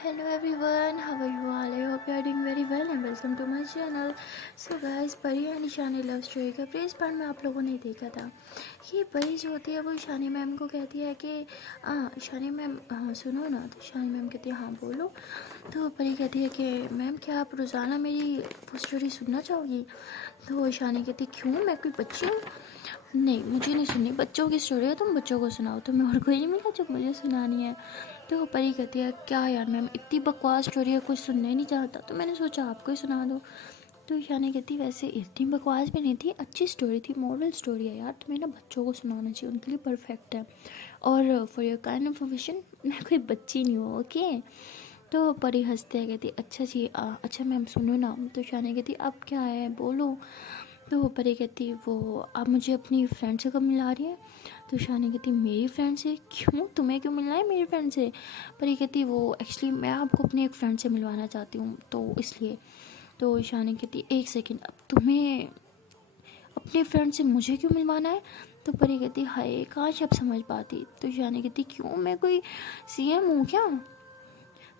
Hello everyone, how are you all? I hope you are doing very well and welcome to my channel. So guys, परी and Ishani love story का press part में आप लोगों ने देखा था। ये परी जो होती है वो ईशानी मैम को कहती है कि ईशानी मैम सुनो ना। तो ईशानी मैम कहती है हाँ बोलो। तो परी कहती है कि मैम क्या आप रोज़ाना मेरी वो स्टोरी सुनना चाहोगी? तो ईशानी कहती क्यों, मैं कोई बच्ची हूँ? नहीं, मुझे नहीं सुननी, बच्चों की स्टोरी है, तुम बच्चों को सुनाओ, तुम्हें और कोई नहीं मिला जो मुझे सुनानी है? तो परी कहती है क्या यार मैम, इतनी बकवास स्टोरी है, कोई सुनना ही नहीं चाहता, तो मैंने सोचा आपको ही सुना दो। तो ईशानी कहती वैसे इतनी बकवास भी नहीं थी, अच्छी स्टोरी थी, मॉरल स्टोरी है यार, तुम्हें ना बच्चों को सुनाना चाहिए, उनके लिए परफेक्ट है। और फॉर योर काइंड इन्फॉर्मेशन, मैं कोई बच्ची नहीं हूँ, ओके। तो परी हंसते हैं, कहती अच्छा जी अच्छा मैम सुनो ना। तो ईशानी कहती अब क्या है बोलो। तो वो परी कहती वो आप मुझे अपनी फ्रेंड से कब मिला रही हैं? तो शानी कहती मेरी फ्रेंड से? क्यों, तुम्हें क्यों मिलना है मेरी फ्रेंड से? परी कहती वो एक्चुअली मैं आपको अपनी एक फ्रेंड से मिलवाना चाहती हूँ, तो इसलिए। तो शानी कहती एक सेकेंड, अब तुम्हें अपने फ्रेंड से मुझे क्यों मिलवाना है? तो परी कहती हाय काश अब समझ पाती। तो शानी कहती क्यों, मैं कोई सीएम हूँ क्या?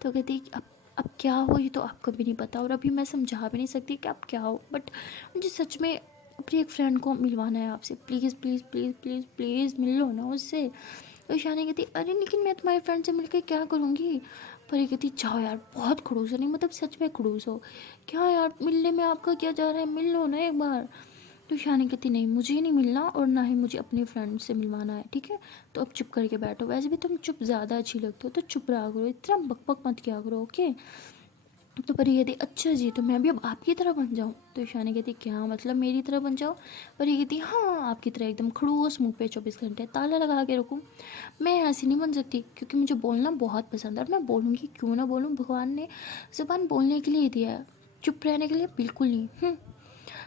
तो कहती अब क्या हो ये तो आपको भी नहीं पता, और अभी मैं समझा भी नहीं सकती कि आप क्या हो, बट मुझे सच में अपनी एक फ्रेंड को मिलवाना है आपसे, please please please please please मिल लो ना उससे। तो ईशानी कहती अरे लेकिन मैं तुम्हारी फ्रेंड से मिलकर क्या करूँगी? परी कहती जाओ यार, बहुत खड़ूस हो, नहीं मतलब सच में खड़ूस हो क्या यार, मिलने में आपका क्या जा रहा है, मिल लो ना एक बार। तो शानी कहती नहीं, मुझे नहीं मिलना और ना ही मुझे अपनी फ्रेंड से मिलवाना है, ठीक है? तो अब चुप करके बैठो, वैसे भी तुम चुप ज़्यादा अच्छी लगती हो, तो चुप रहा करो, इतना बकबक मत किया करो, ओके। तो परी कहती अच्छा जी, तो मैं भी अब आपकी तरह बन जाऊँ? तो ईशानी कहती क्या मतलब मेरी तरह बन जाओ? परी कहती हाँ आपकी तरह, एकदम खड़ूस मुँह पे 24 घंटे ताला लगा के रखूँ? मैं ऐसी नहीं बन सकती, क्योंकि मुझे बोलना बहुत पसंद है, और मैं बोलूँगी, क्यों ना बोलूँ, भगवान ने ज़ुबान बोलने के लिए ही दिया है, चुप रहने के लिए बिल्कुल नहीं।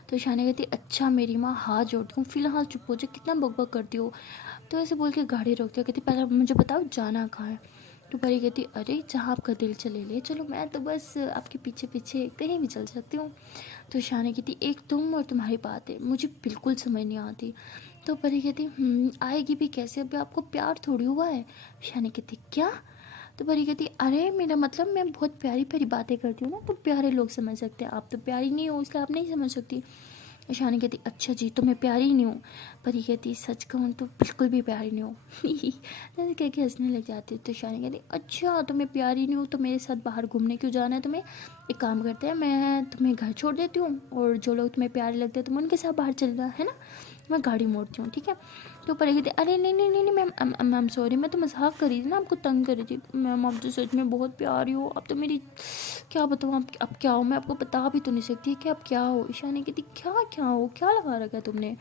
तो ईशानी कहती अच्छा मेरी माँ हाथ जोड़ती हूँ, फिलहाल चुप हो जाए, कितना बकबक करती हो? तो ऐसे बोल के गाड़ी रोकती हो, कहती पहले मुझे बताओ जाना कहाँ है? तो परी कहती अरे जहाँ आपका दिल चले ले चलो, मैं तो बस आपके पीछे पीछे कहीं भी चल सकती हूँ। तो ईशानी कहती एक तुम और तुम्हारी बातें मुझे बिल्कुल समझ नहीं आती। तो परी कहती आएगी भी कैसे, अभी आपको प्यार थोड़ी हुआ है। ईशानी कहती क्या? तो परी कहती अरे मेरा मतलब मैं बहुत प्यारी प्यारी बातें करती हूँ ना, तो प्यारे लोग समझ सकते हैं, आप तो प्यारी नहीं हो इसलिए आप नहीं समझ सकती। ईशानी कहती अच्छा जी, तो मैं प्यारी ही नहीं हूँ? परी कहती सच कहूँ तो बिल्कुल भी प्यारी नहीं हूँ। ऐसे कह के हंसने लग जाती। तो ईशानी कहती अच्छा तो मैं प्यारी नहीं हूँ, तो मेरे साथ बाहर घूमने क्यों जाना है तुम्हें? एक काम करते हैं, मैं तुम्हें घर छोड़ देती हूँ, और जो लोग तुम्हें प्यारे लगते हैं तुम उनके साथ बाहर चल रहा है ना, मैं गाड़ी मोड़ती हूँ, ठीक है? तो परी कहती अरे नहीं नहीं नहीं नहीं मैम, मैम सॉरी, मैं तो मजाक कर रही थी ना, आपको तंग कर रही थी मैम, आप तो सच में बहुत प्यारी हो, अब तो मेरी क्या बताऊँ आप अब क्या हो, मैं आपको बता भी तो नहीं सकती कि आप क्या हो। ईशानी कहती क्या क्या हो, क्या लगा रखा है तुमने?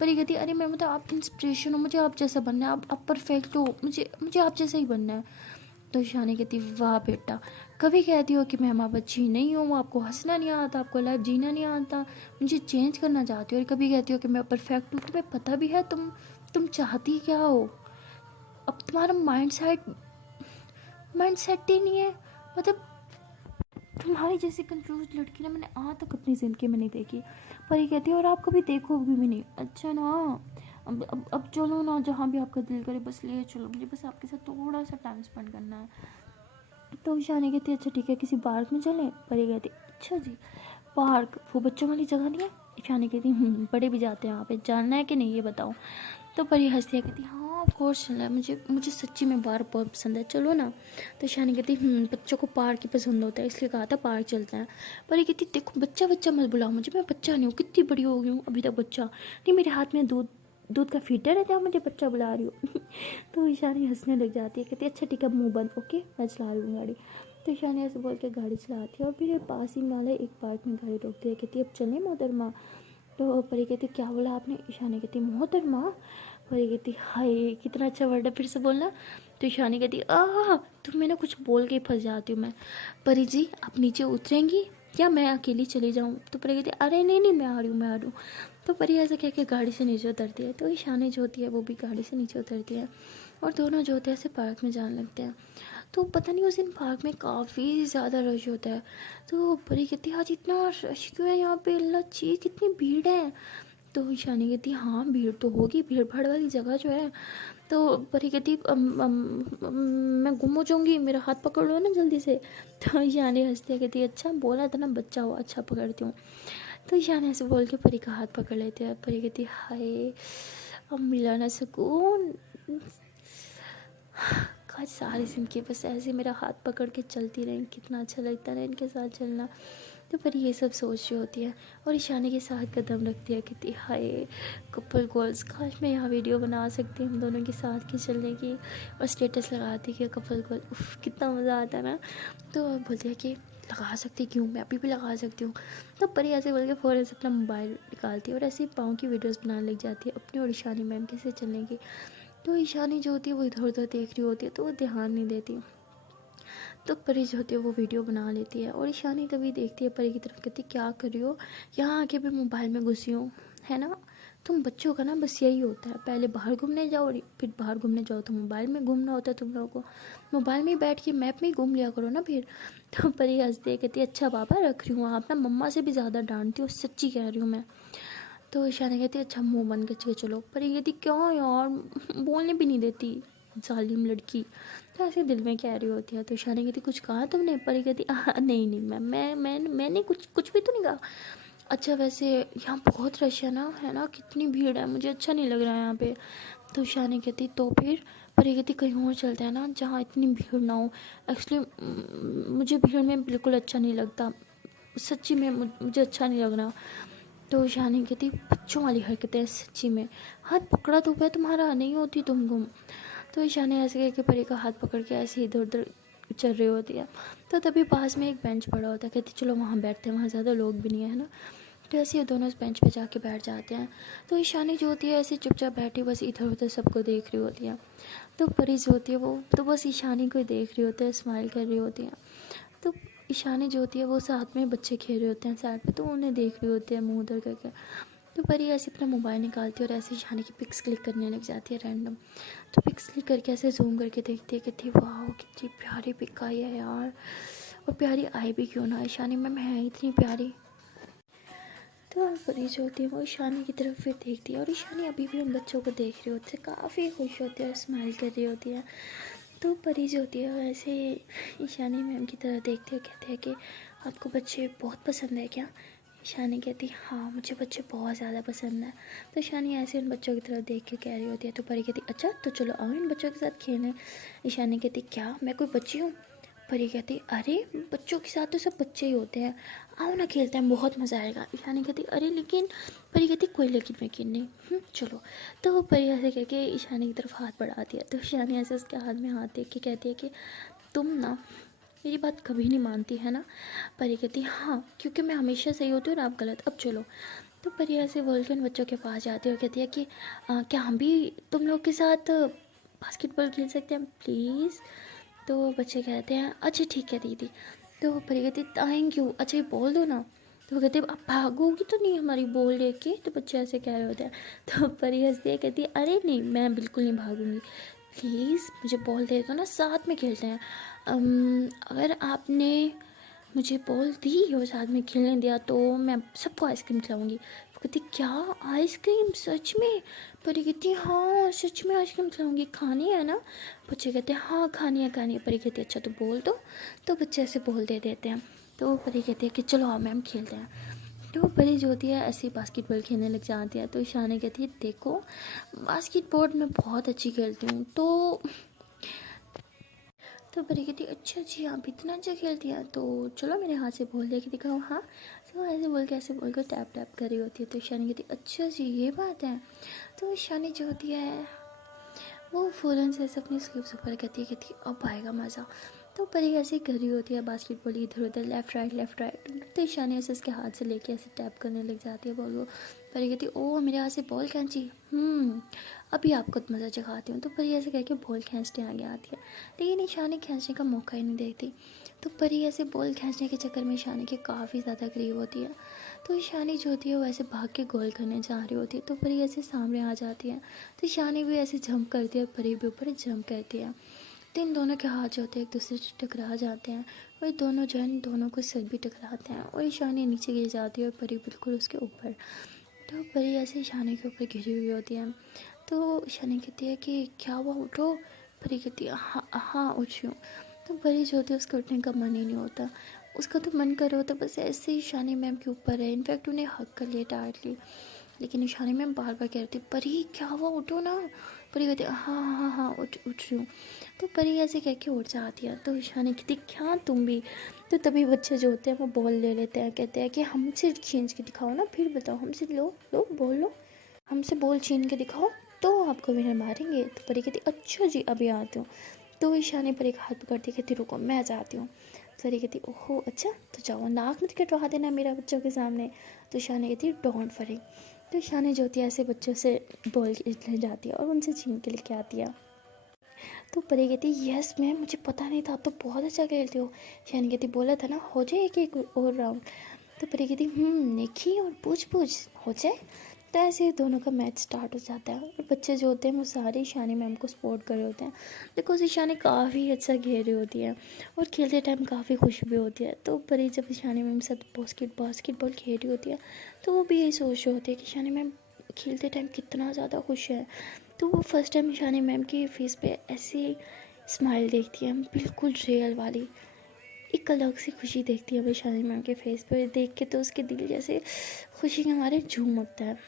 परी कहती अरे मैं मतलब आप इंस्पिरेशन हो, मुझे आप जैसा बनना है, आप परफेक्ट हो, मुझे मुझे आप जैसा ही बनना है। तो ईशानी कहती वाह बेटा, कभी कहती हो कि मैं माँ बच्ची नहीं हूँ, आपको हंसना नहीं आता, आपको लाइफ जीना नहीं आता, मुझे चेंज करना चाहती हो, और कभी कहती हो कि मैं परफेक्ट हूँ, तुम्हें पता भी है तुम चाहती क्या हो? अब तुम्हारा माइंड सेट ही नहीं है, मतलब तुम्हारी जैसी कंफ्यूज लड़की ना मैंने आज तक अपनी ज़िंदगी में नहीं देखी। पर ये कहती है और आप कभी देखोगे भी नहीं, अच्छा ना? अब चलो ना, जहाँ भी आपका दिल करे बस ले चलो, मुझे बस आपके साथ थोड़ा सा टाइम स्पेंड करना है। तो ईशानी कहती अच्छा ठीक है, किसी पार्क में चलें? पर ये कहती अच्छा जी, पार्क वो बच्चों वाली जगह नहीं है? ईशानी कहती बड़े भी जाते हैं वहाँ पे, जानना है कि नहीं ये बताओ? तो परी हंसती है, कहती हाँ ऑफ कोर्स चलना है, मुझे मुझे सच्ची में बार बहुत पसंद है, चलो ना। तो शानी कहती बच्चों को पार्क ही पसंद होता है, इसलिए कहा था पार्क चलते हैं। परी कहती देखो बच्चा बच्चा मत बुलाओ मुझे, मैं बच्चा नहीं हूँ, कितनी बड़ी हो गई हूँ अभी तक बच्चा नहीं, मेरे हाथ में दूध दूध का फीटर है, जहाँ मुझे बच्चा बुला रही हो। तो ईशानी हंसने लग जाती है, कहती अच्छा ठीक है मुँह बंद, ओके मैं चला रही हूँ गाड़ी। तो ईशानी ऐसे बोल के गाड़ी चलाती है, और फिर पास ही वाले एक पार्क में गाड़ी रोकती है, कहती अब चलें मोहतरमा? तो परी कहती क्या बोला आपने? ईशानी कहती मोहतरमा? परी कहती हाय कितना अच्छा वर्ड है, फिर से बोलना। तो ईशानी कहती तुम मैं ना कुछ बोल के फंस जाती हूँ मैं। परी जी आप नीचे उतरेंगी या मैं अकेली चली जाऊँ? तो परी कहती अरे नहीं नहीं मैं आ रही हूँ, मैं आ रही हूँ। तो परी ऐसा कह के गाड़ी से नीचे उतरती है, तो ईशानी जो होती है वो भी गाड़ी से नीचे उतरती है, और दोनों जो होते हैं ऐसे पार्क में जाने लगते हैं। तो पता नहीं उस दिन पार्क में काफ़ी ज़्यादा रश होता है। तो परी कहती आज इतना रश क्यों है यहाँ पे, अल्लाह ची कितनी भीड़ है? तो ईशानी कहती हाँ भीड़ तो होगी, भीड़ भाड़ वाली जगह जो है तो परी कहती मैं गुम हो जाऊँगी, मेरा हाथ पकड़ लो ना जल्दी से। तो ईशानी हंसती है, कहती है अच्छा बोला था ना बच्चा हो, अच्छा पकड़ती हूँ। तो ईशानी ऐसे बोल के परी का हाथ पकड़ लेती है। परी कहती हाय अब मिला ना सुकून, आज सारी ज़िंदगी बस ऐसे मेरा हाथ पकड़ के चलती रही, कितना अच्छा लगता है इनके साथ चलना। तो पर ये सब सोच रही होती है और ईशानी के साथ कदम रखती है, कहती हाय कपल गोल्स, काश मैं यहाँ वीडियो बना सकती हम दोनों के साथ की चलने की, और स्टेटस लगाती कि कपल गोल, उफ कितना मज़ा आता है ना। तो बोलती है कि लगा सकती, क्यों मैं अभी भी लगा सकती हूँ। तो परी ऐसे बोल के फ़ौरन से अपना मोबाइल निकालती है और ऐसे ही पाँव की वीडियोज़ बनाने लग जाती है अपनी और ईशानी मैम कैसे चलने की। तो ईशानी जो होती है वो इधर उधर देख रही होती है, तो वो ध्यान नहीं देती। तो परी जो होती है वो वीडियो बना लेती है और ईशानी तभी देखती है परी की तरफ, कहती क्या कर रही हो, यहाँ आके भी मोबाइल में घुसी हो, है ना। तुम बच्चों का ना बस यही होता है, पहले बाहर घूमने जाओ और फिर बाहर घूमने जाओ तो मोबाइल में घूमना होता है तुम लोगों को, मोबाइल में ही बैठ के मैप में ही घूम लिया करो ना फिर। तो परी हंसती है, कहती अच्छा पापा रख रही हूँ, आप ना मम्मा से भी ज़्यादा डांटती हो, सच्ची कह रही हूँ मैं। तो ईशानी कहती अच्छा मुंह बंद करके चलो। पर ये कहती क्यों यार, बोलने भी नहीं देती जालिम लड़की। तो ऐसे दिल में कह रही होती है। तो ईशानी कहती कुछ कहा तुमने। पर ये कहती नहीं नहीं मैंने कुछ भी तो नहीं कहा। अच्छा वैसे यहाँ बहुत रश है ना, कितनी भीड़ है, मुझे अच्छा नहीं लग रहा है यहाँ पे। तो ईशानी कहती तो फिर। पर ये कहती कहीं और चलते हैं ना जहाँ इतनी भीड़ ना हो, एक्चुअली मुझे भीड़ में बिल्कुल अच्छा नहीं लगता, सच्ची में मुझे अच्छा नहीं लग रहा। तो ईशानी कहती बच्चों वाली हरकतें सच्ची में, हाथ पकड़ा तो हुआ तुम्हारा, नहीं होती तुम गुम। तो ईशानी ऐसे कह के परी का हाथ पकड़ के ऐसे इधर उधर चल रही होती है। तो तभी पास में एक बेंच पड़ा होता है, कहती चलो वहाँ बैठते हैं, वहाँ ज़्यादा लोग भी नहीं है ना। तो ऐसे ये दोनों उस बेंच पे जाके बैठ जाते हैं। तो ईशानी जो होती है ऐसे चुपचाप बैठी बस इधर उधर सबको देख रही होती है। तो परी जो होती है वो तो बस ईशानी को ही देख रही होती है, स्माइल कर रही होती है। तो ईशानी जो होती है वो साथ में बच्चे खेल रहे होते हैं साइड पे, तो उन्हें देख रही होती है मुंह उधर करके। तो परी ऐसे अपना मोबाइल निकालती है और ऐसे ईशानी की पिक्स क्लिक करने लग जाती है रैंडम। तो पिक्स क्लिक करके ऐसे जूम करके देखती है, कहती वाह कितनी प्यारी पिक आई है यार, और प्यारी आई भी क्यों ना, ईशानी मैम है इतनी प्यारी। तो परी जो होती है वो ईशानी की तरफ फिर देखती है और ईशानी अभी भी उन बच्चों को देख रही होती है, काफ़ी खुश होती है और स्माइल कर रही होती है। तो परी जो होती है वैसे ईशानी मैम की तरह देखती है, कहते हैं कि आपको बच्चे बहुत पसंद है क्या। ईशानी कहती हाँ मुझे बच्चे बहुत ज़्यादा पसंद है। तो ईशानी ऐसे उन बच्चों की तरफ देख के कह रही होती है। तो परी कहती अच्छा तो चलो आओ इन बच्चों के साथ खेलें। ईशानी कहती क्या मैं कोई बच्ची हूँ। परी कहती अरे बच्चों के साथ तो सब बच्चे ही होते हैं, आओ ना खेलते हैं बहुत मज़ा आएगा। ईशानी कहती अरे लेकिन, परी कहती कोई लेकिन वेकिन नहीं, चलो। तो वो परी ऐसे कह के ईशानी की तरफ हाथ बढ़ाती है। तो ईशानी ऐसे उसके हाथ में हाथ देख के कहती है कि तुम ना मेरी बात कभी नहीं मानती है ना। परी कहती हाँ क्योंकि मैं हमेशा सही होती हूँ और आप गलत, अब चलो। तो परी ऐसे बोल के उन बच्चों के पास जाती है और कहती है कि क्या हम भी तुम लोग के साथ बास्केटबॉल खेल सकते हैं प्लीज़। तो बच्चे कहते हैं अच्छा ठीक है दीदी। तो परी कहती थैंक यू, अच्छा ये बोल दो ना। तो वो कहते अब भागोगी तो नहीं हमारी बॉल लेके। तो बच्चे ऐसे कह रहे होते हैं। तो परी हंसती है, कहती है अरे नहीं मैं बिल्कुल नहीं भागूंगी, प्लीज़ मुझे बॉल दे दो ना, साथ में खेलते हैं। अगर आपने मुझे बॉल दी और साथ में खेलने दिया तो मैं सबको आइसक्रीम खिलाऊंगी। वो कहती क्या आइसक्रीम सच में। परी कहती हाँ सच में आइसक्रीम खिलाऊंगी, खानी है ना। बच्चे कहते हैं हाँ खानी है खानी है। परी कहती अच्छा तो बोल दो। तो बच्चे ऐसे बोल दे देते हैं। तो परी कहती है कि चलो हाँ मैम खेलते हैं। तो परी जो होती है ऐसे बास्केटबॉल खेलने लग जाती है। तो ईशानी कहती है देखो बास्केटबॉल मैं बहुत अच्छी खेलती हूँ। तो परी कहती अच्छा जी आप इतना अच्छा खेलती हैं तो चलो मेरे हाथ से बॉल दे के दिखाओ। हाँ तो ऐसे बोल के ऐसे बोल कर टैप टैप कर रही होती है। तो ईशानी कहती अच्छा जी ये बात है। तो ईशानी जो होती है वो फ़ौरन से ऐसे अपनी स्लीव्स ऊपर कहती अब आएगा मज़ा। तो परी ऐसे ही कर रही होती है बास्केटबॉल इधर उधर लेफ़्ट राइट। तो ईशानी ऐसे उसके हाथ से लेके ऐसे टैप करने लग जाती है बॉल को। परी कहती ओह मेरे हाथ से बॉल खींची, अभी आपको मज़ा चखाती हूँ। तो परी ऐसे कह के बॉल खींचने आगे आती है, लेकिन ईशानी खींचने का मौका ही नहीं देती। तो परी ऐसे बॉल खींचने के चक्कर में ईशानी के काफ़ी ज़्यादा करीब होती है। तो ईशानी जो होती है वो ऐसे भाग के गोल करने जा रही होती है। तो परी ऐसे सामने आ जाती है। तो ईशानी भी ऐसे जंप करती है और परी भी ऊपर जंप करती है। तो इन दोनों के हाथ जो होते हैं एक दूसरे से टकरा जाते हैं और दोनों जो है दोनों को सिर भी टकराते हैं और ईशानी नीचे गिर जाती है और परी बिल्कुल उसके ऊपर। तो परी ऐसे ईशानी के ऊपर घिरी हुई होती है। तो ईशानी कहती है कि क्या हुआ, उठो। परी कहती है हाँ हाँ उठ रही हूँ। तो परी जो होती है उसके उठने का मन ही नहीं होता, उसका तो मन कर रहा होता बस ऐसे ही ईशानी मैम के ऊपर है, इनफैक्ट उन्हें हक कर लिया डायरेक्टली। लेकिन ईशानी मैम बार बार कह रही थी परी क्या हुआ, उठो ना। परी कहती है हाँ हाँ हाँ हाँ उठ रही हूँ। तो परी ऐसे कह के उठ जाती है। तो ईशानी कहती क्या तुम भी। तो तभी बच्चे जो होते हैं वो बॉल ले लेते हैं, कहते हैं कि हमसे छीन के दिखाओ ना, फिर बताओ हमसे, लो लो बोल लो, हमसे बॉल छीन के दिखाओ तो आपको विनर मारेंगे। तो परी कहती अच्छा जी अभी आती हूँ। तो ईशानी परी का हाथ पकड़ती कहती रुको मैं जाती हूँ। तो परी कहती ओहो अच्छा तो जाओ, नाक मत कटवा देना मेरा बच्चों के सामने। तो ईशानी कहती डोंट वरी। तो ईशानी जो होती है ऐसे बच्चों से बॉल ले जाती है और उनसे छीन के लेके आती है। तो परी कहती यस मैम मुझे पता नहीं था, आप तो बहुत अच्छा खेलते हो। ईशानी कहती बोला था ना हो जाए एक और राउंड। तो परी कहती नेकी और पूछ पूछ हो जाए। तो ऐसे दोनों का मैच स्टार्ट हो जाता है और बच्चे जो होते हैं वो सारे ईशानी मैम को सपोर्ट कर रहे होते हैं, बिकॉज ईशानी काफ़ी अच्छा खेल रही होती है और खेलते टाइम काफ़ी खुश भी होती है। तो परी जब ईशानी मैम के साथ बास्केटबॉल खेल रही होती है तो वो भी यही सोच रही होती है कि ईशानी मैम खेलते टाइम कितना ज़्यादा खुश है। तो वो फर्स्ट टाइम ईशानी मैम की फेस पे ऐसी स्माइल देखती है, बिल्कुल रियल वाली, एक अलग सी खुशी देखती है वो ईशानी मैम के फेस पे देख के। तो उसके दिल जैसे खुशी के हमारे झूम उठता है।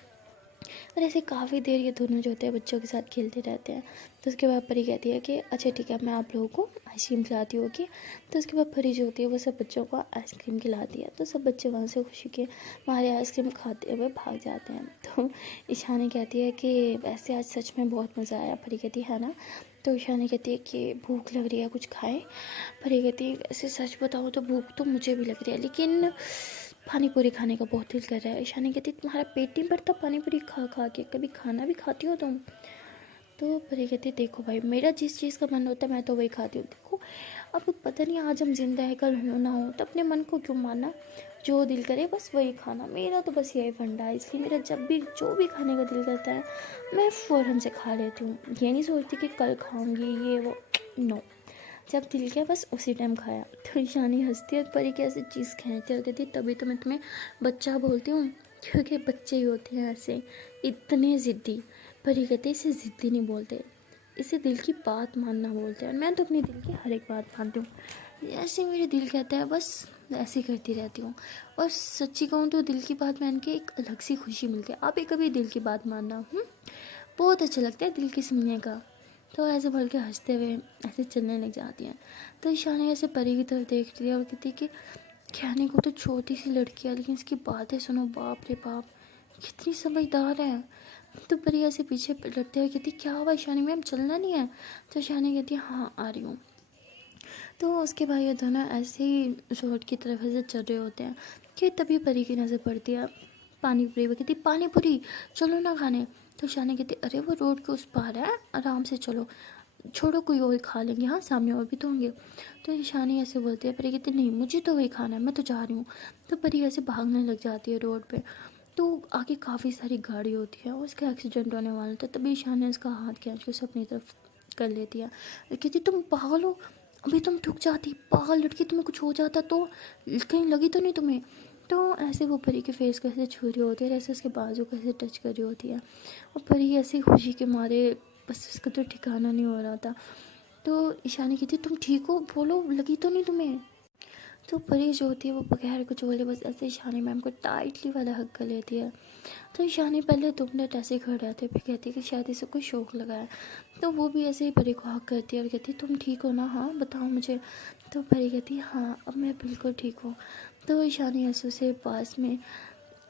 और ऐसे काफ़ी देर ये दोनों जो होते हैं बच्चों के साथ खेलते रहते हैं। तो उसके बाद परी कहती है कि अच्छा ठीक है मैं आप लोगों को आइसक्रीम खिलाती हूँ कि। तो उसके बाद परी जो होती है वो सब बच्चों को आइसक्रीम खिलाती है। तो सब बच्चे वहाँ से खुशी के मारे आइसक्रीम खाते हुए भाग जाते हैं। तो ईशानी कहती है कि वैसे आज सच में बहुत मज़ा आया। परी कहती है ना। तो ईशानी कहती है कि भूख लग रही है कुछ खाएं। परी कहती है ऐसे सच बताओ तो भूख तो मुझे भी लग रही है, लेकिन पानी पूरी खाने का बहुत दिल कर रहा है। ईशानी कहती तुम्हारा पेट नहीं भरता पानी पूरी खा खा के, कभी खाना भी खाती हो तुम। तो परी कहती देखो भाई मेरा जिस चीज़ का मन होता है मैं तो वही खाती हूँ। देखो अब पता नहीं आज हम जिंदा है कल हो ना हो, तो अपने मन को क्यों मानना, जो दिल करे बस वही खाना। मेरा तो बस यही फंडा है, इसलिए मेरा जब भी जो भी खाने का दिल करता है मैं फ़ौरन से खा लेती हूँ। ये नहीं सोचती कि कल खाऊंगी ये वो, नो, जब दिल किया बस उसी टाइम खाया। तो ईशानी हंसती है परी की ऐसी चीज़ खींचती और कहती तभी तो मैं तुम्हें बच्चा बोलती हूँ, क्योंकि बच्चे ही होते हैं ऐसे इतने ज़िद्दी। परी कहती इसे ज़िद्दी नहीं बोलते, इसे दिल की बात मानना बोलते हैं। मैं तो अपने दिल की हर एक बात मानती हूँ, जैसे मेरे दिल कहता है बस ऐसे ही करती रहती हूँ। और सच्ची कहूँ तो दिल की बात मान के एक अलग सी खुशी मिलती है। आप भी कभी दिल की बात मानना, बहुत अच्छा लगता है दिल की सुनने का। तो ऐसे बोल के हंसते हुए ऐसे चलने लग जाती हैं। तो ईशानी ऐसे परी की तरफ देखती है और कहती है कि कहने को तो छोटी सी लड़की है लेकिन इसकी बातें सुनो बाप रे बाप कितनी समझदार है। तो परी ऐसे पीछे लड़ते हुए कहती क्या हुआ ईशानी मैम चलना नहीं है। तो ईशानी कहती है हाँ आ रही हूँ। तो उसके बाद ये दोनों ऐसे ही रोड की तरफ ऐसे चल रहे होते हैं कि तभी परी की नज़र पड़ती है पानी पूरी। वो कहती पानी पूरी चलो ना खाने। तो ईशानी कहती अरे वो रोड के उस पार है आराम से चलो, छोड़ो कोई और खा लेंगे, हाँ सामने और भी तो होंगे। तो ईशानी ऐसे बोलती है, परी कहती नहीं मुझे तो वही खाना है मैं तो जा रही हूँ। तो परी ऐसे भागने लग जाती है रोड पे। तो आगे काफ़ी सारी गाड़ी होती है और उसका एक्सीडेंट होने वाला था। तभी ईशानी उसका हाथ खींच के उसे अपनी तरफ कर लेती है और कहती तुम पागल हो, अभी तुम ठुक जाती, पागल लड़की तुम्हें कुछ हो जाता तो, कहीं लगी तो नहीं तुम्हें। तो ऐसे वो परी के फेस को ऐसे छू रही होती है, ऐसे उसके बाजू को ऐसे टच कर रही होती है और परी ऐसी खुशी के मारे बस उसका तो ठिकाना नहीं हो रहा था। तो ईशानी कहती तुम ठीक हो, बोलो लगी तो नहीं तुम्हें। तो परी जो होती है वो बगैर कुछ बोले बस ऐसे ईशानी मैम को टाइटली वाला हक कर लेती है। तो ईशानी पहले 2 मिनट ऐसे ही खड़े रहते फिर कहती है कि शायद इसे कोई शौक लगा है। तो वो भी ऐसे ही परी को हक करती है और कहती है तुम ठीक हो ना, हाँ बताओ मुझे। तो परी कहती है हाँ अब मैं बिल्कुल ठीक हूँ। तो ईशानी ऐसे उसे पास में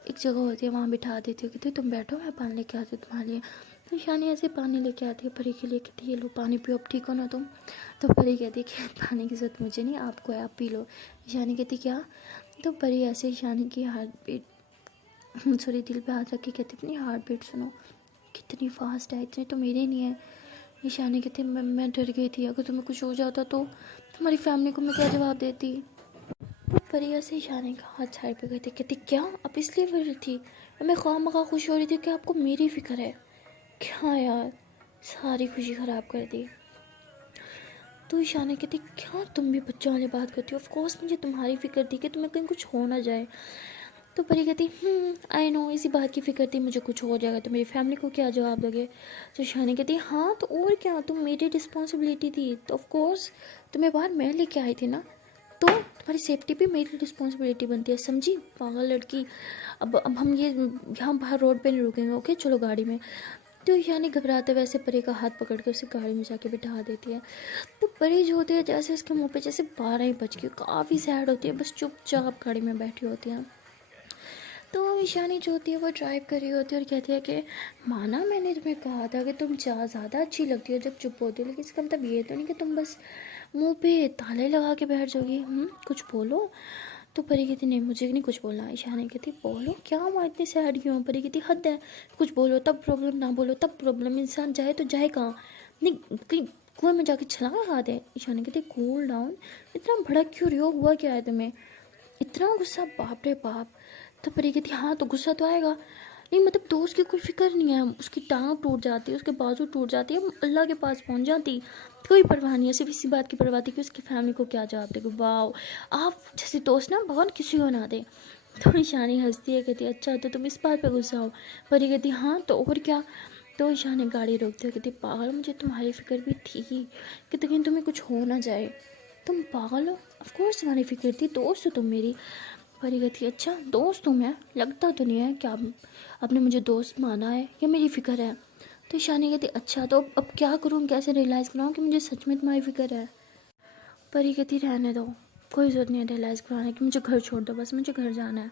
एक जगह होती है वहाँ बिठा देती है, कहती तुम बैठो मैं पानी लेके आती हूँ तुम्हारे लिए। तो ईशानी ऐसे पानी लेके आती है परी के लिए, कहती है ये लो पानी पियो अब ठीक हो ना तुम। तो परी कहती है कि पानी की ज़रूरत मुझे नहीं आपको है आप पी लो। ईशानी कहती क्या। तो परी ऐसे ईशानी की हार्ट बीट सॉरी दिल पे हाथ रख के कहती अपनी हार्ट बीट सुनो कितनी फास्ट है, इतनी तो मेरी नहीं है। ईशानी कहती मैं डर गई थी, अगर तुम्हें कुछ हो जाता तो तुम्हारी फैमिली को मैं क्या जवाब देती। परी ऐसे ईशानी का हाथ साइड पे गई थी, कहती क्या अब इसलिए फिर रही थी, मैं खामखा खुश हो रही थी कि आपको मेरी फिक्र है क्या यार, सारी खुशी ख़राब कर दी। तो ईशानी कहती क्या तुम भी बच्चों वाली बात करती हो, ऑफकोर्स मुझे तुम्हारी फिक्र थी कि तुम्हें कहीं कुछ हो ना जाए। तो परी कहती आई नो, इसी बात की फ़िक्र थी, मुझे कुछ हो जाएगा तो मेरी फैमिली को क्या जवाब दोगे। तो ईशानी कहती हाँ तो और क्या, तुम मेरी रिस्पॉन्सिबिलिटी थी तो ऑफ कोर्स तुम्हें बाहर मैं लेके आई थी ना, तो तुम्हारी सेफ्टी भी मेरी रिस्पॉन्सिबिलिटी बनती है, समझी पागल लड़की। अब हम ये यहाँ बाहर रोड पे नहीं रुकेंगे, ओके चलो गाड़ी में। तो ईशानी घबराते वैसे परी का हाथ पकड़ के उसे गाड़ी में जाके बिठा देती है। तो परी जो होती है जैसे उसके मुंह पे जैसे 12 ही बज गए, काफ़ी सैड होती है, बस चुपचाप गाड़ी में बैठी होती है। तो ईशानी जो होती है वो ड्राइव कर रही होती है और कहती है कि माना मैंने तुम्हें कहा था कि तुम ज़्यादा अच्छी लगती हो जब चुप होती हो, लेकिन इसका मतलब ये तो नहीं कि तुम बस मुंह पे ताले लगा के बैठ जाओगी। कुछ बोलो। तो परी कहती नहीं मुझे नहीं कुछ बोलना। ईशानी कहती बोलो क्या हुआ, इतनी सैड क्यों। परी कहती हद है, कुछ बोलो तब प्रॉब्लम, ना बोलो तब प्रॉब्लम, इंसान जाए तो जाए कहाँ, नहीं कहीं कुएं में जाके छलांगा खा दे। ईशानी कहती कूल डाउन, इतना भड़क क्यों रही हो, हुआ क्या है तुम्हें, इतना गुस्सा, बाप रे बाप। तो परी कहती हाँ तो गुस्सा तो आएगा, नहीं मतलब दोस्त की कोई फिक्र नहीं है, उसकी टांग टूट जाती है, उसके बाजू टूट जाती है, अल्लाह के पास पहुंच जाती, कोई परवाह नहीं है, सिर्फ इसी बात की परवाह थी कि उसकी फैमिली को क्या जवाब देगी। वाह, आप जैसे दोस्त ना भगवान किसी को ना दे। तो ईशानी हंसती है, कहती है अच्छा तो तुम इस बात पे गुस्सा हो। परी कहती हाँ तो और क्या। तो ईशानी गाड़ी रोकती है, कहती पागल, मुझे तुम्हारी फिक्र भी थी कि कहीं तुम्हें कुछ हो ना जाए, तुम पागल हो, ऑफकोर्स तुम्हारी फिक्र थी, दोस्त हो तुम मेरी। परी कहती अच्छा दोस्त हूँ मैं, लगता तो नहीं है, क्या आपने मुझे दोस्त माना है या मेरी फ़िक्र है। तो ईशानी कहती अच्छा तो अब क्या करूँ, कैसे रियलाइज़ कराऊँ कि मुझे सच में तुम्हारी फ़िक्र है। परी कहती रहने दो, कोई ज़रूरत नहीं है रियलाइज़ कराने की, मुझे घर छोड़ दो, बस मुझे घर जाना है।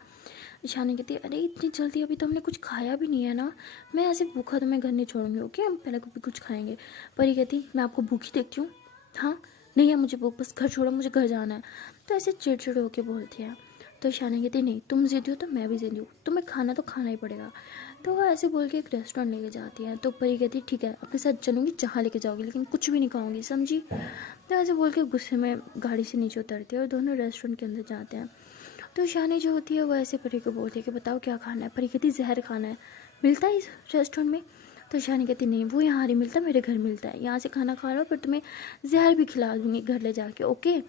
ईशानी कहती अरे इतनी जल्दी, अभी तो हमने कुछ खाया भी नहीं है ना, मैं ऐसे भूखा तो मैं घर नहीं छोड़ूंगी, ओके हम पहले भी कुछ खाएंगे। परी कहती मैं आपको भूखी देखती हूँ, हाँ नहीं है मुझे भूख, बस घर छोड़ो, मुझे घर जाना है। तो ऐसे चिड़चिड़ होकर बोलती है। तो ईशानी कहती नहीं तुम ज़िद्दी हो तो मैं भी ज़िद्दी हूँ, तुम्हें खाना तो खाना ही पड़ेगा। तो वो ऐसे बोल के एक रेस्टोरेंट लेके जाती है। तो परी कहती ठीक है आपके साथ चलूँगी जहाँ लेके जाओगी, लेकिन कुछ भी नहीं खाऊंगी, समझी। तो ऐसे बोल के गुस्से में गाड़ी से नीचे उतरती है और दोनों रेस्टोरेंट के अंदर जाते हैं। तो ईशानी जो होती है वो ऐसे परी को बोलती है कि बताओ क्या खाना है। परी कहती जहर खाना है, मिलता है इस रेस्टोरेंट में। तो ईशानी कहती नहीं वो यहाँ नहीं मिलता, मेरे घर मिलता है, यहाँ से खाना खा लो फिर तुम्हें जहर भी खिला दूँगी घर ले जाके, ओके।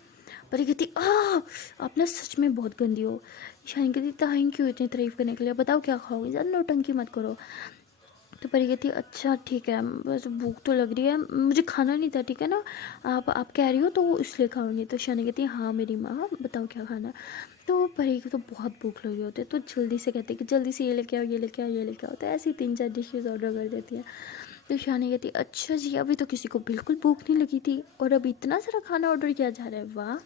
परी कहती आप ना सच में बहुत गंदी हो। ईशानी कहती थैंक यू इतनी तारीफ करने के लिए, बताओ क्या खाओगे, ज़्यादा नौटंकी मत करो। तो परी कहती अच्छा ठीक है, बस भूख तो लग रही है, मुझे खाना नहीं था, ठीक है ना, आप कह रही हो तो इसलिए खाऊंगी। तो ईशानी कहती हाँ मेरी माँ बताओ क्या खाना है। तो परी को तो बहुत भूख लगी होती है, तो जल्दी से कहती है कि जल्दी से ये लेके आओ, ये लेके आओ, ये लेके आओ। तो ऐसे ही 3-4 डिशेज़ ऑर्डर कर देती है। तो ईशानी कहती अच्छा जी, अभी तो किसी को बिल्कुल भूख नहीं लगी थी और अब इतना सारा खाना ऑर्डर किया जा रहा है, वाह।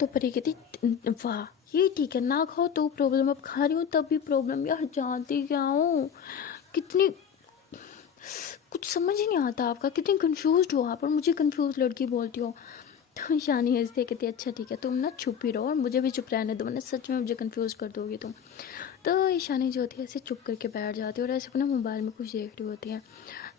तो परी कहती वाह ये ठीक है, ना खाओ तो प्रॉब्लम, अब खा रही हूँ तब भी प्रॉब्लम, यार जानती क्या हूँ कितनी, कुछ समझ ही नहीं आता आपका, कितनी कंफ्यूज हो आप, और मुझे कंफ्यूज लड़की बोलती हो। तो ईशानी हंसती है, कहती अच्छा ठीक है तुम ना चुप ही रहो और मुझे भी चुप रहने दो, वरना सच में मुझे कंफ्यूज कर दोगी तुम। तो ईशानी जो होती है ऐसे चुप करके बैठ जाती है और ऐसे अपना मोबाइल में कुछ देख रही होती है।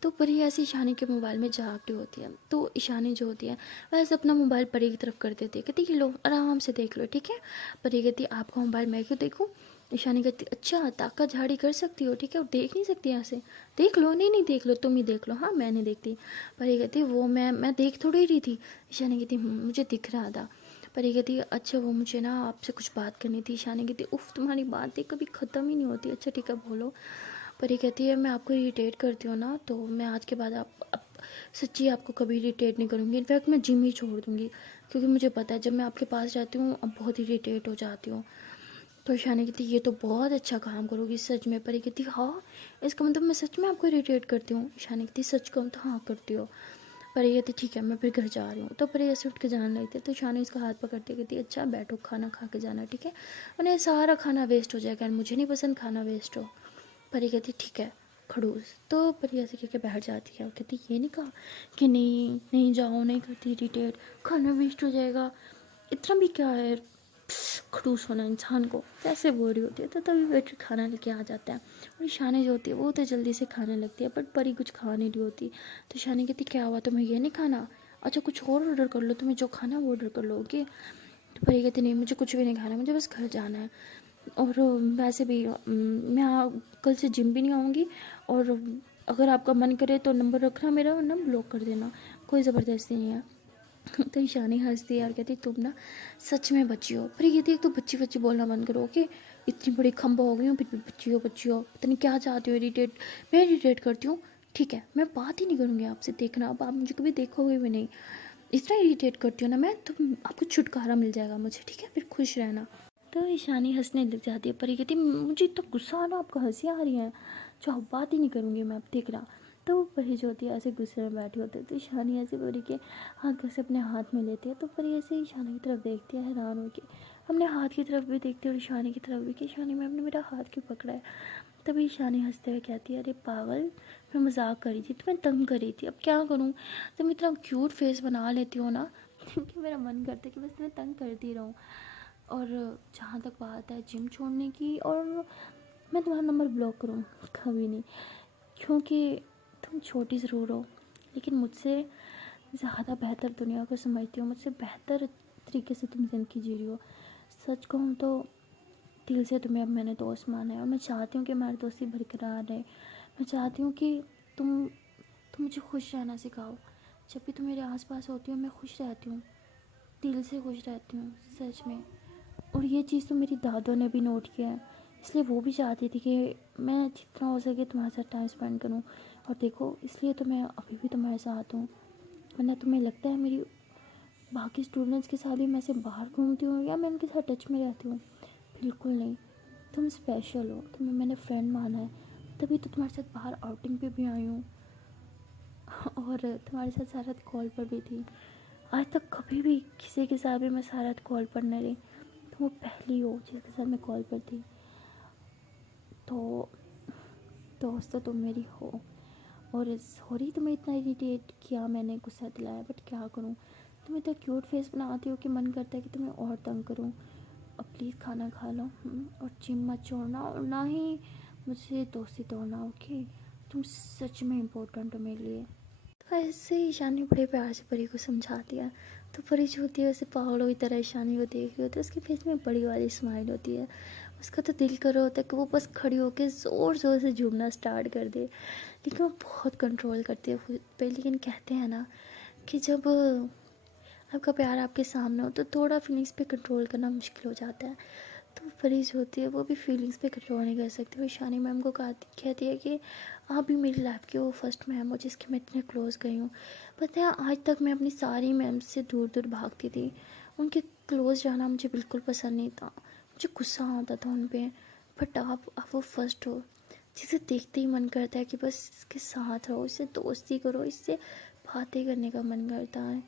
तो परी ऐसे ईशानी के मोबाइल में झाँक रही होती है। तो ईशानी जो होती है वैसे अपना मोबाइल परी की तरफ कर देती है, कहती कि लो आराम से देख लो, ठीक है। परी कहती आपका मोबाइल मैं क्यों देखूँ। ईशानी कहती अच्छा ताका झाड़ी कर सकती हो, ठीक है, और देख नहीं सकती ऐसे, देख लो, नहीं नहीं देख लो, तुम ही देख लो, हाँ मैं नहीं देखती। परी कहती वो मैं देख थोड़ी रही थी। ईशानी कहती मुझे दिख रहा था। परी कहती अच्छा वो मुझे ना आपसे कुछ बात करनी थी। ईशानी कहती उफ तुम्हारी बातें कभी ख़त्म ही नहीं होती, अच्छा ठीक है बोलो। परी कहती है मैं आपको इरिटेट करती हूँ ना, तो मैं आज के बाद आप सच्ची आपको कभी इरिटेट नहीं करूँगी, इनफैक्ट मैं जिम ही छोड़ दूँगी, क्योंकि मुझे पता है जब मैं आपके पास जाती हूँ अब बहुत इरिटेट हो जाती हूँ। तो ईशानी कहती ये तो बहुत अच्छा काम करोगी सच में। परी कहती हाँ इसका मतलब मैं सच में आपको इरिटेट करती हूँ। ईशानी कहती सच कहूँ तो हाँ करती हो। परी कहती ठीक है मैं फिर घर जा रही हूँ। तो परी ऐसे उठ के जाने लगती है। तो ईशानी उसका हाथ पकड़ती कहती अच्छा बैठो खाना खा के जाना, ठीक है, उन्हें सारा खाना वेस्ट हो जाएगा, मुझे नहीं पसंद खाना वेस्ट हो। परी कहती ठीक है खड़ूस। तो परी ऐसे कह के बैठ जाती है और कहती ये नहीं कहा कि नहीं नहीं जाओ, नहीं करती इरिटेट, खाना वेस्ट हो जाएगा, इतना भी क्या है खड़ूस होना इंसान को, कैसे बोल रही होती है। तो तभी वेटर खाना लेके आ जाता है और ईशानी जो होती है वो तो जल्दी से खाने लगती है, बट परी कुछ खा नहीं रही होती। तो ईशानी कहती क्या हुआ तुम्हें ये नहीं खाना, अच्छा कुछ और ऑर्डर कर लो, तुम्हें जो खाना वो ऑर्डर कर लो, ओके। तो परी कहती नहीं मुझे कुछ भी नहीं खाना, मुझे बस घर जाना है, और वैसे भी मैं कल से जिम भी नहीं आऊँगी, और अगर आपका मन करे तो नंबर रखना मेरा, वरना ब्लॉक कर देना, कोई ज़बरदस्ती नहीं है। तो ईशानी हंसती है और कहती तुम ना सच में बच्ची हो। पर ये कहती एक तो बच्ची बच्ची बोलना बंद करो कि इतनी बड़ी खंबा हो गई हूँ, फिर भी बच्ची हो, पता नहीं क्या चाहती हो, इरिटेट। मैं इरिटेट करती हूँ, ठीक है मैं बात ही नहीं करूँगी आपसे, देखना अब आप मुझे कभी देखोगे भी नहीं। इतना इरिटेट करती हूँ ना मैं, तो आपको छुटकारा मिल जाएगा मुझे, ठीक है फिर खुश रहना। तो ईशानी हंसने लग जाती है। पर ये कहती मुझे इतना गुस्सा आ रहा, आपको हंसी आ रही है, जो बात ही नहीं करूँगी मैं, अब देखना। तो परी जो होती है ऐसे गुस्से में बैठी होती है। तो ईशानी ऐसे परी के हाथ से अपने हाथ में लेती है। तो परी ऐसे ईशानी की तरफ देखती है हैरान होकर, अपने हाथ की तरफ भी देखती है और ईशानी की तरफ भी कि ईशानी मैम ने मेरा हाथ क्यों पकड़ा है। तभी ईशानी हंसते हुए कहती है अरे पागल, मैं मजाक करी थी, तुम्हें तंग करी थी, अब क्या करूँ, तुम इतना क्यूट फेस बना लेती हो ना कि मेरा मन करता है कि बस तुम्हें तंग करती रहूँ। और जहाँ तक बात है जिम छोड़ने की, और मैं तुम्हारा नंबर ब्लॉक करूँ, कभी नहीं, क्योंकि तुम छोटी ज़रूर हो लेकिन मुझसे ज़्यादा बेहतर दुनिया को समझती हो, मुझसे बेहतर तरीके से तुम ज़िंदगी जी रही हो। सच कहूँ तो दिल से तुम्हें अब मैंने दोस्त माना है और मैं चाहती हूँ कि हमारी दोस्ती बरकरार रहे। मैं चाहती हूँ कि तुम मुझे खुश रहना सिखाओ। जब भी तुम मेरे आसपास होती हो मैं खुश रहती हूँ, दिल से खुश रहती हूँ सच में। और ये चीज़ तो मेरी दादों ने भी नोट किया है, इसलिए वो भी चाहती थी कि मैं जितना हो सके तुम्हारे साथ टाइम स्पेंड करूँ। और देखो इसलिए तो मैं अभी भी तुम्हारे साथ हूँ, वरना तुम्हें लगता है मेरी बाकी स्टूडेंट्स के साथ भी मैं से बाहर घूमती हूँ या मैं उनके साथ टच में रहती हूँ, बिल्कुल नहीं। तुम स्पेशल हो, तुम्हें मैंने फ्रेंड माना है, तभी तो तुम्हारे साथ बाहर आउटिंग पे भी आई हूँ और तुम्हारे साथ सारा रात कॉल पर भी थी। आज तक कभी भी किसी के साथ भी मैं सारा रात कॉल पर नहीं रही, तुम वो पहली हो जिसके साथ मैं कॉल पर थी। तो दोस्त तो तुम मेरी हो। और सॉरी तुम्हें इतना इरिटेट किया मैंने, गुस्सा दिलाया, बट क्या करूँ, तुम इतना क्यूट फेस बनाती हो कि मन करता है कि तुम्हें और तंग करूँ। अब प्लीज़ खाना खा लो और जिम मत छोड़ना और ना ही मुझसे दोस्ती तोड़ना, ओके। तुम सच में इम्पोर्टेंट हो मेरे लिए। तो ऐसे ही ईशानी बड़े प्यार से परी को समझाती है। तो परी जो होती है वैसे पागलों की तरह ईशानी को देख रही होती है, उसके फेस में बड़ी वाली स्माइल होती है। उसका तो दिल कर रहा होता है कि वो बस खड़ी होकर ज़ोर ज़ोर से झूमना स्टार्ट कर दे, लेकिन वो बहुत कंट्रोल करती है खुद पे। लेकिन कहते हैं ना कि जब आपका प्यार आपके सामने हो तो थोड़ा फीलिंग्स पे कंट्रोल करना मुश्किल हो जाता है। तो परी जो होती है वो भी फीलिंग्स पे कंट्रोल नहीं कर सकती। वो ईशानी मैम को कहती है कि आप भी मेरी लाइफ के वो फर्स्ट मैम हो जिसके मैं इतने क्लोज गई हूँ। पता है आज तक मैं अपनी सारी मैम से दूर दूर भागती थी, उनके क्लोज जाना मुझे बिल्कुल पसंद नहीं था, मुझे गुस्सा आता था उन पर। बट आप वो फर्स्ट हो जिसे देखते ही मन करता है कि बस इसके साथ रहो, इससे दोस्ती करो, इससे बातें करने का मन करता है।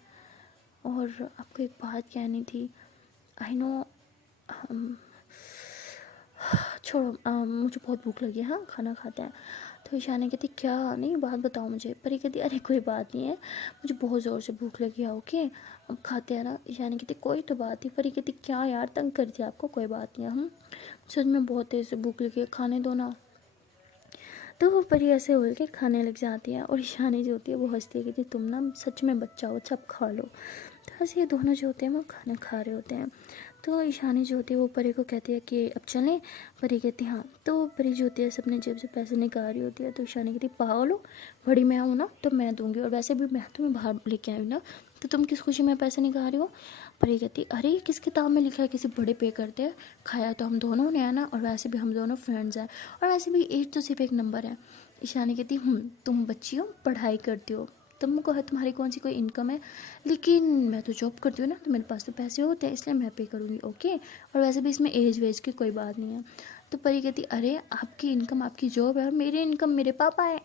और आपको एक बात कहनी थी, आई नो, छोड़ो, मुझे बहुत भूख लगी है, हाँ खाना खाते हैं। तो ईशानी कहती क्या नहीं बात बताओ मुझे। पर ये कहती अरे कोई बात नहीं है, मुझे बहुत ज़ोर से भूख लगी है, ओके अब खाते हैं ना। ईशानी कहती कोई तो बात नहीं। पर ये कहती क्या यार तंग कर दिया आपको, कोई बात नहीं है, हम सच में बहुत तेज़ से भूख लगी है, खाने दो ना। तो वो परी ऐसे बोल के खाने लग जाती है और ईशानी जो होती है वो हंसती है, कहती तुम ना सच में बच्चा हो, अच्छा अब खा लो। तो ऐसे ये दोनों जो होते हैं वो खाना खा रहे होते हैं। तो ईशानी जो होती है वो परी को कहती है कि अब चलें। परी कहती हाँ। तो परी जो होती है अपने जेब से पैसे निकाल रही होती है। तो ईशानी कहती पागल हो, बड़ी मैं हूँ ना तो मैं दूंगी, और वैसे भी मैं तुम्हें बाहर लेके आई हूँ ना, तो तुम किस खुशी में पैसे निकाल रही हो। परी कहती अरे किस किताब में लिखा है किसी बड़े पे करते हैं, खाया तो हम दोनों ने है ना, और वैसे भी हम दोनों फ्रेंड्स हैं, और वैसे भी एज तो सिर्फ एक नंबर है। ईशानी कहती तुम बच्ची हो, पढ़ाई करती हो, तुमको है तुम्हारी कौन सी कोई इनकम है, लेकिन मैं तो जॉब करती हूँ ना, तो मेरे पास तो पैसे होते हैं इसलिए मैं पे करूँगी, ओके। और वैसे भी इसमें एज वेज की कोई बात नहीं है। तो परी कहती अरे आपकी इनकम आपकी जॉब है और मेरी इनकम मेरे पापा है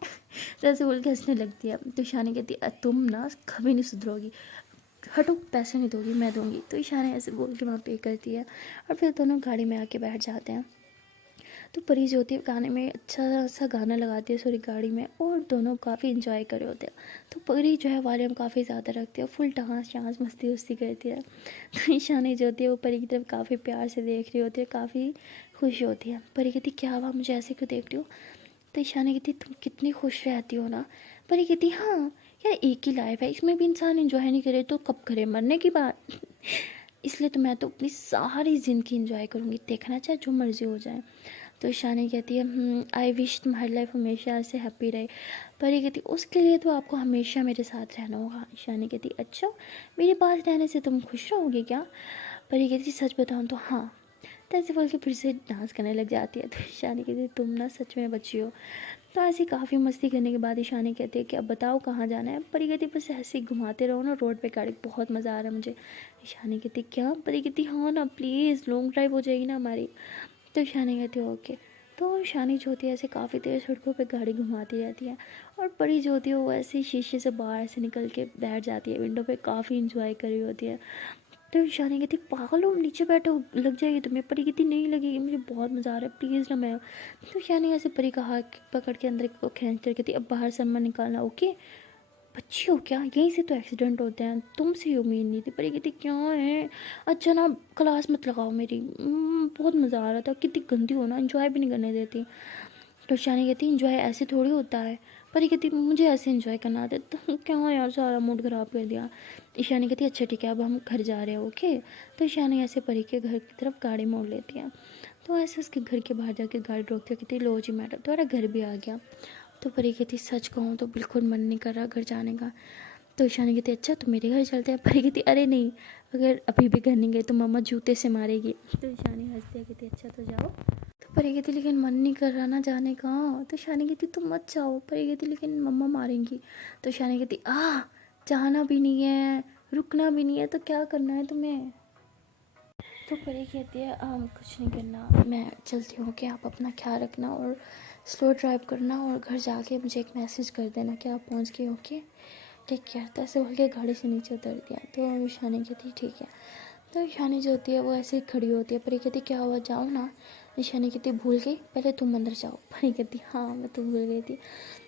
जैसे बोल के हंसने लगती है। तो ईशानी कहती तुम ना कभी नहीं सुधरोगी, हटो पैसे नहीं दोगी मैं दूंगी। तो ईशानी ऐसे बोल के वहाँ पे करती है और फिर दोनों गाड़ी में आके बैठ जाते हैं। तो परी जो होती है गाने में अच्छा सा गाना लगाती है सॉरी गाड़ी में, और दोनों काफ़ी इंजॉय कर रहे होते हैं। तो परी जो है वॉल्यूम काफ़ी ज़्यादा रखती है, फुल डांस शांस मस्ती उस्ती करती है। तो ईशानी जो होती है वो परी की तरफ काफ़ी प्यार से देख रही होती है, काफ़ी खुश होती है। परी कहती क्या हुआ मुझे ऐसे क्यों देख रही हो। तो ईशानी कहती तुम कितनी खुश रहती हो ना। परी कहती हाँ यार एक ही लाइफ है, इसमें भी इंसान इंजॉय नहीं करे तो कब करे, मरने की बात इसलिए तो मैं तो अपनी सारी ज़िंदगी इंजॉय करूँगी, देखना चाहे जो मर्जी हो जाए। तो ईशानी कहती है आई विश तुम्हारी लाइफ हमेशा ऐसे हैप्पी रहे। परी कहती उसके लिए तो आपको हमेशा मेरे साथ रहना होगा। ईशानी कहती अच्छा, मेरे पास रहने से तुम खुश रहोगे क्या? परी कहती सच बताऊँ तो हाँ। तो ऐसे बोल के फिर से डांस करने लग जाती है। तो ईशानी कहती तुम ना सच में बच्ची हो। तो ऐसे काफ़ी मस्ती करने के बाद ईशानी कहती है कि अब बताओ कहाँ जाना है। परी कहती बस ऐसे ही घुमाते रहो ना रोड पे गाड़ी, बहुत मज़ा आ रहा है मुझे। ईशानी कहती क्या? परी कहती हाँ ना प्लीज़, लॉन्ग ड्राइव हो जाएगी ना हमारी। तो ईशानी कहती ओके। तो ईशानी जो होती है ऐसे काफ़ी देर सड़कों पे गाड़ी घुमाती रहती है, और परी जो होती है वो ऐसे शीशे से बाहर से निकल के बैठ जाती है विंडो पे, काफ़ी इंजॉय कर रही होती है। तो ईशानी कहती पागल हो, नीचे बैठो, लग जाएगी तुम्हें। परी कहती नहीं लगेगी, मुझे बहुत मज़ा आ रहा है, प्लीज़ ना। मैं तो ईशानी ऐसे परी का हाथ पकड़ के अंदर को खींच कर कहती अब बाहर सामान निकालना, ओके? बच्ची हो क्या? यहीं से तो एक्सीडेंट होते हैं, तुमसे ही उम्मीद नहीं थी। परी कहती क्या है? अच्छा ना क्लास मत लगाओ मेरी, बहुत मज़ा आ रहा था। कितनी गंदी हो ना, इंजॉय भी नहीं करने देती। तो ईशानी कहती इंजॉय ऐसे थोड़ी होता है। परी कहती मुझे ऐसे इंजॉय करना आता है। तो क्या यार, सारा मूड ख़राब कर दिया। ईशानी कहती अच्छा ठीक है, अब हम घर जा रहे हैं, ओके? तो ईशानी ऐसे परी के घर की तरफ गाड़ी मोड़ लेती है। तो ऐसे उसके घर के बाहर जाके गाड़ी रोकती है, कहती लो जी मैडम, तुम्हारा घर भी आ गया। तो परी कहती सच कहूँ तो बिल्कुल मन नहीं कर रहा घर जाने का। तो ईशानी कहती अच्छा तो मेरे घर चलते हैं। परी कहती अरे नहीं, अगर अभी भी घर नहीं गए तो मम्मा जूते से मारेगी। तो ईशानी हंसती है, कहती अच्छा तो जाओ। तो परी कहती लेकिन मन नहीं कर रहा ना जाने का। तो ईशानी कहती तुम मत जाओ। परी कहती लेकिन मम्मा मारेंगी। तो ईशानी कहती जाना भी नहीं है, रुकना भी नहीं है, तो क्या करना है तुम्हें? तो परी कहती है कुछ नहीं करना, मैं चलती हूँ कि आप अपना ख्याल रखना और स्लो ड्राइव करना, और घर जाके मुझे एक मैसेज कर देना कि आप पहुँच गए, ओके? ठीक है। तो ऐसे बोल के गाड़ी से नीचे उतर दिया। तो ईशानी कहती ठीक है। तो ईशानी जो होती है वो ऐसे ही खड़ी होती है। परी कहती क्या हुआ, जाओ ना। ईशानी कहती भूल गई, पहले तुम अंदर जाओ। परी कहती हाँ मैं तो भूल गई थी।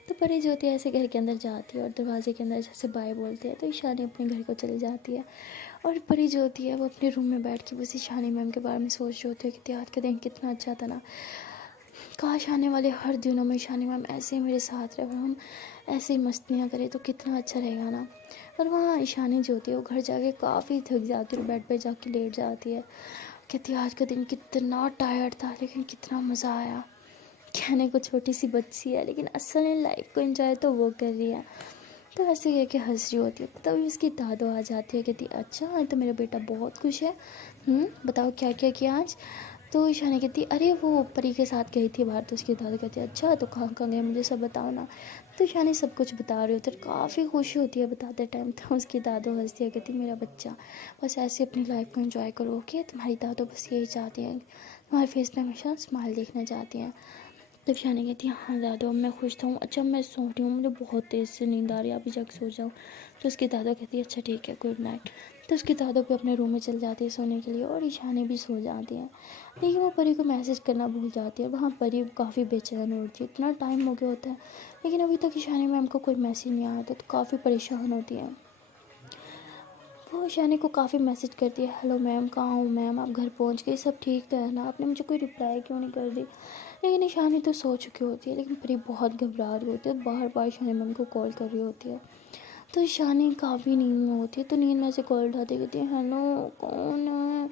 तो परी जो होती है ऐसे घर के अंदर जाती है और दरवाजे के अंदर जैसे बाय बोलती है। तो ईशानी अपने घर को चली जाती है, और परी जो होती है वो अपने रूम में बैठ के बस ईशानी मैम के बारे में सोच रही होती है कि आज का दिन कितना अच्छा था ना, काश आने वाले हर दिनों में ईशानी मैम ऐसे ही मेरे साथ रहे और हम ऐसे ही मस्तियाँ करें तो कितना अच्छा रहेगा ना। पर वहाँ ईशानी जो होती है वो घर जाके काफ़ी थक जाती है और बेड पे जाके लेट जाती है। कहती आज का दिन कितना टायर्ड था लेकिन कितना मज़ा आया। कहने को छोटी सी बच्ची है लेकिन असल में लाइफ को एंजॉय तो वो कर रही है। तो ऐसे कह के हंस रही होती है, तभी उसकी दादो आ जाती है। कहती अच्छा तो मेरा बेटा बहुत खुश है, बताओ क्या क्या किया आज? तो ईशानी कहती अरे वो परी के साथ गई थी बाहर। तो उसकी दादी कहती है अच्छा तो कहाँ कहाँ गए, मुझे सब बताओ ना। तो ईशानी सब कुछ बता रही होती है, काफ़ी खुशी होती है बताते टाइम। तो उसकी दादो हंसती है, कहती मेरा बच्चा बस ऐसे अपनी लाइफ को एंजॉय करो, ओके? तुम्हारी दादो बस यही चाहती हैं, तुम्हारे फेस पे हमेशा स्माइल देखना चाहती हैं। तो ईशानी कहती है हाँ दादो मैं खुश था। अच्छा मैं सो रही हूँ, मुझे बहुत तेज़ से नींद आ रही है, अभी जाके सो जाओ। तो उसकी दादा कहती है अच्छा ठीक है, गुड नाइट। तो उसकी दादा भी अपने रूम में चल जाती है सोने के लिए, और ईशानी भी सो जाती है। लेकिन वो परी को मैसेज करना भूल जाती है। वहाँ परी काफ़ी बेचैन होती है, इतना टाइम हो गया होता है लेकिन अभी तक ईशानी मैम को कोई मैसेज नहीं आया था। तो काफ़ी परेशान होती है। वो ईशानी को काफ़ी मैसेज करती है, हेलो मैम कहाँ हो मैम, आप घर पहुँच गए, सब ठीक तो है ना, आपने मुझे कोई रिप्लाई क्यों नहीं कर रही? लेकिन ईशानी तो सो चुकी होती है, लेकिन परी बहुत घबरा रही होती है, बार बार ईशानी मैम को कॉल कर रही होती है। तो ईशानी काफ़ी नींद में होती है, तो नींद में से कॉल उठाती कहती है हेलो कौन है?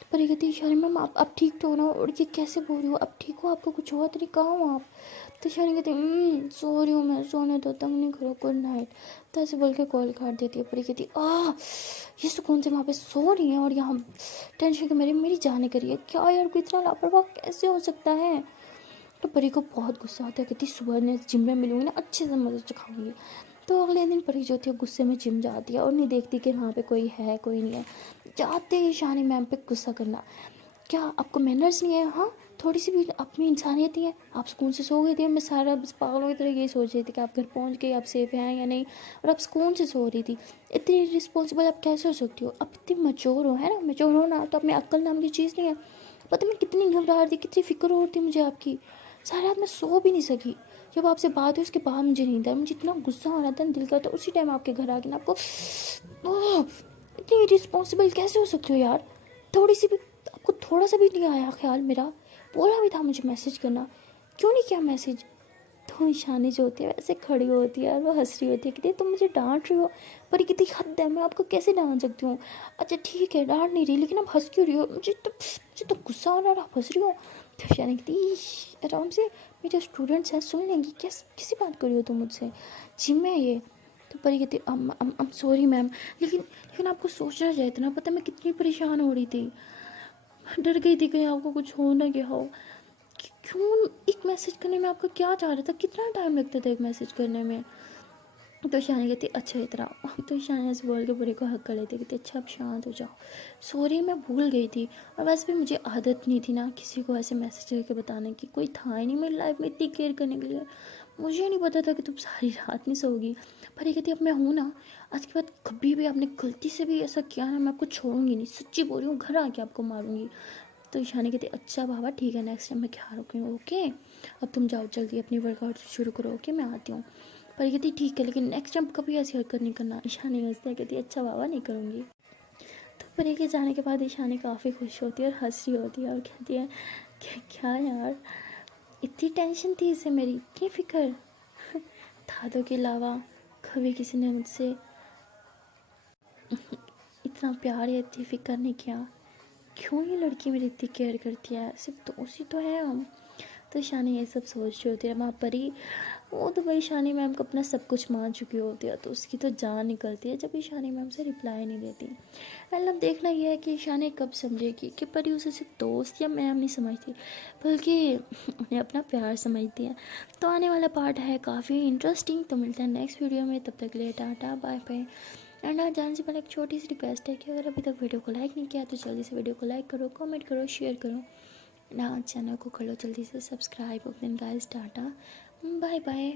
तो परी कहती है ईशानी मैम आप ठीक तो हो ना? और ये कैसे बोल रही हो, आप ठीक हो, आपको कुछ हुआ तो नहीं, कहाँ हो आप? तो ईशानी कहती है सो रही हूँ मैं, सोने दो, तंग नहीं करो, गुड नाइट। तो ऐसे बोल के कॉल काट देती है। परी कहती ये सुकून से वहाँ पे सो रही है और यहाँ टेंशन के मेरी मेरी जाने करी है क्या यार, कोई इतना लापरवाह कैसे हो सकता है? तो परी को बहुत गुस्सा आता है, कहती सुबह ने जिम में मिलूंगी ना अच्छे से मदद चखाऊंगी। तो अगले दिन परी जो थी गुस्से में जिम जाती है और नहीं देखती कि वहाँ पे कोई है कोई नहीं है। जाते ही ईशानी मैम पे गुस्सा करना, क्या आपको मैनर्स नहीं है? हाँ थोड़ी सी भी अपनी इंसानियत ही है। आप स्कूल से सो गए थे, मैं सारा बस पागलों की तरह यही सोच रही थी कि आप घर पहुँच गए, आप सेफ हैं या नहीं, और आप स्कूल से सो रही थी। इतनी रिस्पॉन्सिबल आप कैसे हो सकती हो? आप इतनी मच्योर हो, है ना? मच्योर हो ना तो अपनी अक्ल नाम की चीज़ नहीं है। पता मैं कितनी घबरा रही थी, कितनी फिक्र हो रही थी मुझे आपकी, सारी रात मैं सो भी नहीं सकी। जब आपसे बात हुई उसके बाद मुझे नींद आई, मुझे इतना गुस्सा आ रहा था, दिल करता उसी टाइम आपके घर आ गया ना आपको। इतनी रिस्पॉन्सिबल कैसे हो सकते हो यार? थोड़ी सी भी आपको थोड़ा सा भी नहीं आया ख्याल मेरा? बोला भी था मुझे मैसेज करना, क्यों नहीं किया मैसेज? तो तो ईशानी जो होती है वैसे खड़ी होती है और वो हंस रही होती है, कहती है तुम मुझे डांट रही हो, पर ये कितनी हद है, मैं आपको कैसे डांट सकती हूँ। अच्छा ठीक है डांट नहीं रही, लेकिन आप हंस क्यों रही हो, मुझे तो गुस्सा आ रहा है, आप हंस रही हो। तो ईशानी कहती है आराम से, मेरे स्टूडेंट्स हैं सुन लेंगी, किसी बात कर रही हो तुम मुझसे, जिम में ये। तो परी कहती I'm सॉरी मैम, लेकिन आपको सोचना चाहिए था ना, पता मैं कितनी परेशान हो रही थी, डर गई थी कहीं आपको कुछ हो ना गया हो। क्यों एक मैसेज करने में आपका क्या चाह रहा था, कितना टाइम लगता था एक मैसेज करने में। तो ईशानी कहती अच्छा इतना, तो ईशानी ऐसे बोल के बुरे को हक कर लेती, कहती अच्छा अब शांत हो जाओ, सॉरी मैं भूल गई थी, और वैसे भी मुझे आदत नहीं थी ना किसी को ऐसे मैसेज करके बताने की, कोई था ही नहीं मेरी लाइफ में इतनी केयर करने के लिए, मुझे नहीं पता था कि तुम सारी रात नहीं सोगी। पर ये कहती अब मैं हूँ ना, आज के बाद कभी भी आपने गलती से भी ऐसा किया ना, मैं आपको छोड़ूंगी नहीं, सच्ची बोल रही हूँ, घर आके आपको मारूंगी। तो ईशानी कहती अच्छा बाबा ठीक है, नेक्स्ट टाइम मैं ख्याल रखूँगी, ओके अब तुम जाओ जल्दी अपनी वर्कआउट शुरू करो, ओके मैं आती हूँ। पर ये कहती ठीक है, लेकिन नेक्स्ट टाइम कभी ऐसी हरकत नहीं करना। ईशानी हंसती है, कहती अच्छा बाबा नहीं करूँगी। तो परी के जाने के बाद ईशानी काफ़ी खुश होती है और हंस रही होती है और कहती है क्या यार, इतनी टेंशन थी इसे मेरी, इतनी फिक्र, दादों के अलावा कभी किसी ने मुझसे इतना प्यार या इतनी फिक्र नहीं किया, क्यों ये लड़की मेरी इतनी केयर करती है, सिर्फ दोस्त ही तो है हम। तो ईशानी ये सब सोच रही होती है, वहाँ परी वो तो भाई ईशानी मैम को अपना सब कुछ मान चुकी होती है, तो उसकी तो जान निकलती है जब ईशानी मैम से रिप्लाई नहीं देती। मतलब देखना यह है कि ईशानी कब समझेगी कि परी उसे सिर्फ दोस्त या मैम नहीं समझती, बल्कि उन्हें अपना प्यार समझती है। तो आने वाला पार्ट है काफ़ी इंटरेस्टिंग, तो मिलता है नेक्स्ट वीडियो में, तब तक के लिए टाटा बाय बाय। एंड आज जाने से पहले एक छोटी सी रिक्वेस्ट है कि अगर अभी तक वीडियो को लाइक नहीं किया तो जल्दी से वीडियो को लाइक करो, कमेंट करो, शेयर करो, ना चैनल को कर लो जल्दी से subscribe. Okay guys, tata bye bye.